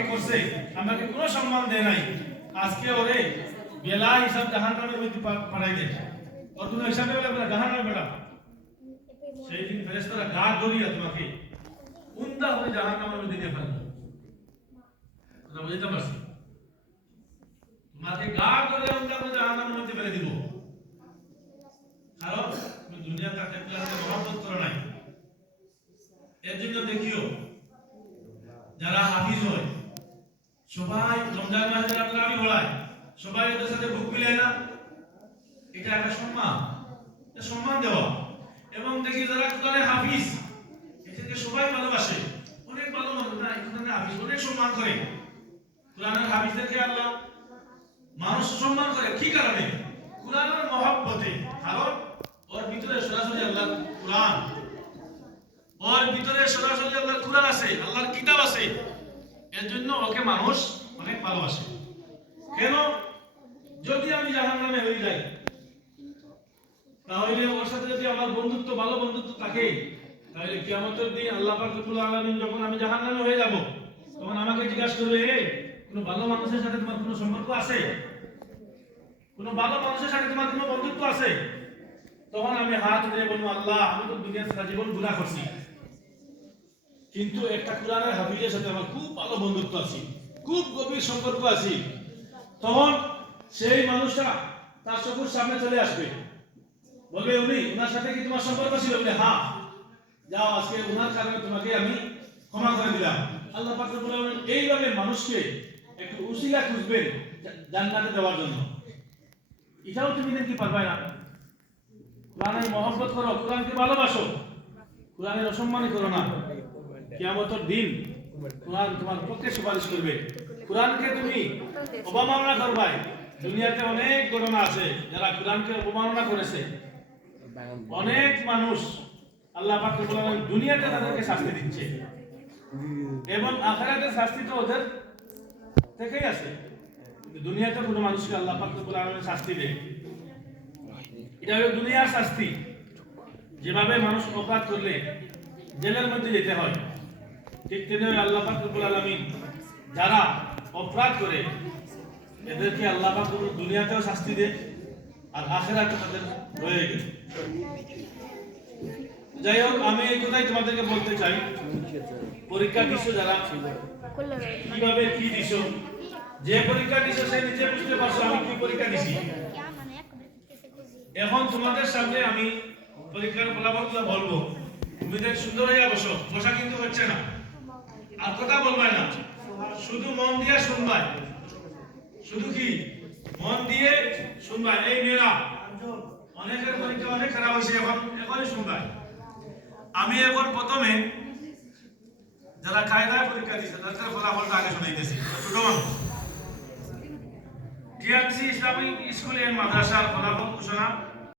আমাকে করছে, আমাকে কোনো সম্মান দেয় নাই, আজকে ওরে বেলা হিসাব জাহান্নামের মধ্যে পাঠাই দেয়, ওর কোনো হিসাবে বলে জাহান্নামে বেলা। সেই দিন ফেরেশতারা গা ধরিয়া তোমাকে উন্দা হয়ে জাহান্নামের মধ্যে দিয়ে ফেলবে। কথা বুঝতে পারছি? তোমাকে গা ধরে উন্দা করে জাহান্নামের মধ্যে ফেলে দিব, কারণ তুমি দুনিয়াতে থাকলে আমাকে মহব্বত করো নাই। এর জন্য দেখিও যারা হাফিজ হয় সবাই রমজান মাসে তারাবি পড়ায়, সবাই ওদের সাথে বুক মিলায় না, এটা একটা সম্মান, এটা সম্মান দেওয়া। এবং দেখি যারা কোরআনের হাফিজ এদেরকে সবাই ভালোবাসে, অনেক ভালো মানুষ না কোরআনের হাফিজ অনেক সম্মান করে। কোরআনের হাফিজদেরকে আল্লাহ মানুষ সম্মান করে কি কারণে? কোরআনের মহব্বতে। কারণ ওর ভিতরে সরাসরি আল্লাহর কোরআন, ওর ভিতরে সরাসরি আল্লাহর কোরআন আছে, আল্লাহর কিতাব আছে, এর জন্য ওকে মানুষ অনেক ভালোবাসে। কেন? যদি আমি জাহান্নামে হয়ে যাই, তাহলে ওর সাথে যদি আমার বন্ধুত্ব, ভালো বন্ধুত্ব থাকে, তাহলে কিয়ামতের দিন আল্লাহ পাক রব্বুল আলামিন যখন আমি জাহান্নামে হয়ে যাব, তখন আমাকে জিজ্ঞাসা করবে, এই কোনো ভালো মানুষের সাথে তোমার কোনো সম্পর্ক আছে? কোনো ভালো মানুষের সাথে তোমার কোনো বন্ধুত্ব আছে? তখন আমি হাত ধরে বলবো, আল্লাহ আমি তো দুনিয়ার সারা জীবন গুনাহ করছি, কিন্তু একটা কোরআনের হাফিজের সাথে আমার খুব ভালো বন্ধুত্ব আছে, খুব গভীর সম্পর্ক আছে। তখন সেই মানুষটা তার চোখের সামনে চলে আসবে, বলবে, উনি ওনার সাথে কি তোমার সম্পর্ক ছিল? বলে হ্যাঁ, যাও আজকে ওনার কারণে তোমাকে আমি ক্ষমা করে দিলাম। আল্লাহ পাক রব্বুল আলামিন এইভাবে মানুষকে একটু উসিলা খুঁজবেন জান্নাতে দেওয়ার জন্য। এটাও তুমি দেখতে পারবে না। কোরআনের মহব্বত করো, কোরআনকে ভালোবাসো, কোরআনের অসম্মান করো না। কিয়ামতের দিন কোরআন তোমার পক্ষে সুপারিশ করবে। কোরআনকে তুমি অবমাননা করবে। দুনিয়াতে অনেক ঘটনা আছে যারা কোরআনকে অবমাননা করেছে, অনেক মানুষ আল্লাহ পাক রব্বুল আলামিন দুনিয়াতে তাদেরকে শাস্তি দিচ্ছে, এবং আখিরাতের শাস্তি তো ওদের থেকেই আছে। দুনিয়াতে কোনো মানুষকে আল্লাহ পাক রব্বুল আলামিন শাস্তি দেয়, এটা হলো দুনিয়ার শাস্তি। যেভাবে মানুষ অপরাধ করলে জেলের মধ্যে যেতে হয়, ঠিক তেমনি আল্লাহ পাক রব্বুল আলামিন যারা অপরাধ করে এদেরকে আল্লাহ পাক দুনিয়াতেও শাস্তি দেয়, আর আখিরাতে তাদের রয়ে গেছে। যাই হোক, আমি এই কথাই তোমাদেরকে বলতে চাই, পরীক্ষা দিচ্ছ যারা, কিভাবে কি দিচ্ছ, যে পরীক্ষা দিচ্ছ সে নিজে বুঝতে পারছো আমি কি পরীক্ষা দিছি। এখন তোমাদের সামনে আমি পরীক্ষার ফলাফলগুলো বলবো, তুমি দেখ সুন্দর হয়ে বসো, বসা কিন্তু হচ্ছে না, আর কথা বলবাই না, শুধু মন দিয়ে শুনবাই, শুধু কি মন দিয়ে শুনবাই। এই মেয়েরা অনেকের পরীক্ষা অনেক খারাপ হয়েছে, এখনই শুনবাই। আমি এখন প্রথমে যারা কায়দায় পরীক্ষা দিচ্ছে তাদের ফলাফলটা আগে শুনাইতেছি। ছোট মানুষ টিআরসি ইসলামিক স্কুল এন্ড মাদ্রাসার ফলাফল ঘোষণা